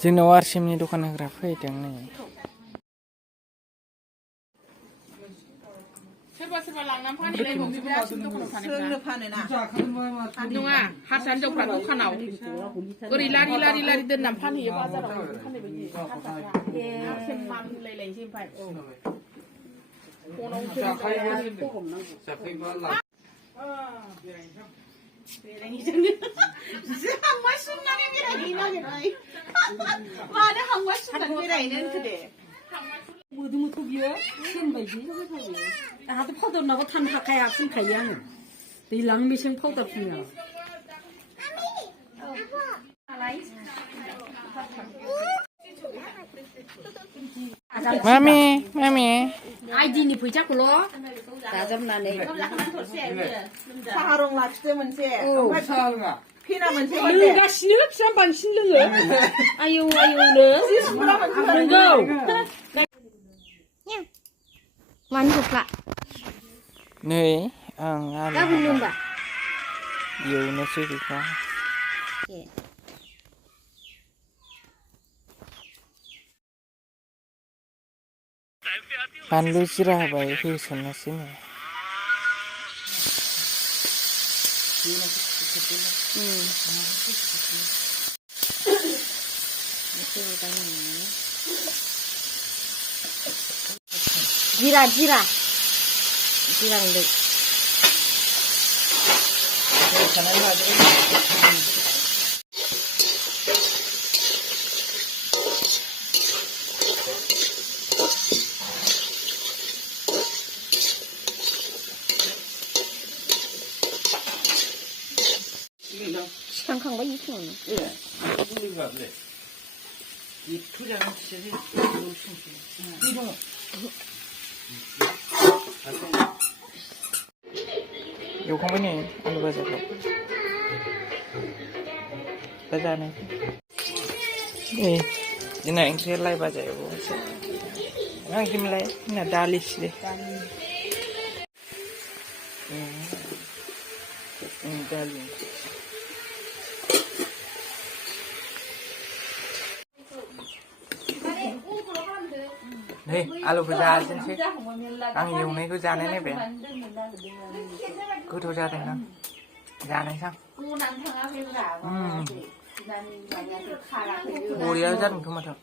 जोंनाव आरसिएमनि दखान होग्रा फैदों नै सोरबा लांनानै फानहैलाय नङा हारसा हिनजावफ्रा दखानाव ओरै लारि दोननानै फानहैयो बाजाराव फाननाय बायदि हारसाफ्रा मान होलायलायनोसै मोदोमोथ' बियो सेनबायदि आंहाथ' पाउदार नांगौ थानो हाखाया फुनखायो आङो दैज्लां मेसें पाउदार फुनो मामि आइदिनि फैसाखौल' दाजाबनानै साहा रं लाखिदो मोनसे फेना मोनसे लोंगासिनो फिसा बांसिन लोङो आयौ आयौनो नंगौ मानि गस्ला नै आं गाबोन लोंबा एवनोसै बेखौ बानलु जिरा होबाय होसननोसै नो जिरा होनदों 시खांखांबाय 이쁘네. 이 투자는 진짜 이런 एवखांबाय नै आलु भाजाखौ दा जानो नै जोंना ओंख्रिया लाइ भाजा एवबावनोसै मा ओंख्रिमोनलाय जोंना दालिसोलै दालि नै आलुखौ जाजेनसै आं एवनायखौ जानाय नायबाय गोथाव जादोंना जानायसां बरिया जादोंथ' माथो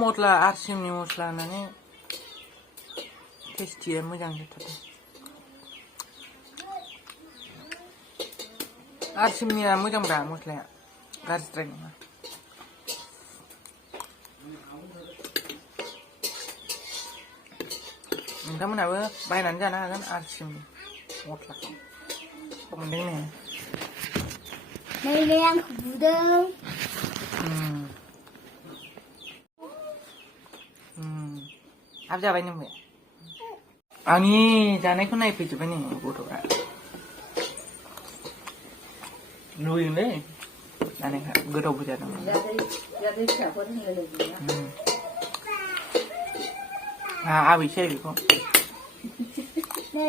मस्ला आरसिएमनि मस्ला होनानै टेस्टिया मोजां जाथारदों आरसिएमनिया मोजांब्रा मस्लाया गाज्रिद्राय नङा नोंथांमोनहाबो बायनानै जानो हागोन आरसिएमनि मस्लाखौ मोनदों नो नै आंखौ बुदों हाब जाबाय नोंबो आंनि जानायखौ नायफैजोब्बाय नै गथ'फ्रा लुबैयोलै जानायखौ गोथावबो जादों आबैसो बेखौ नै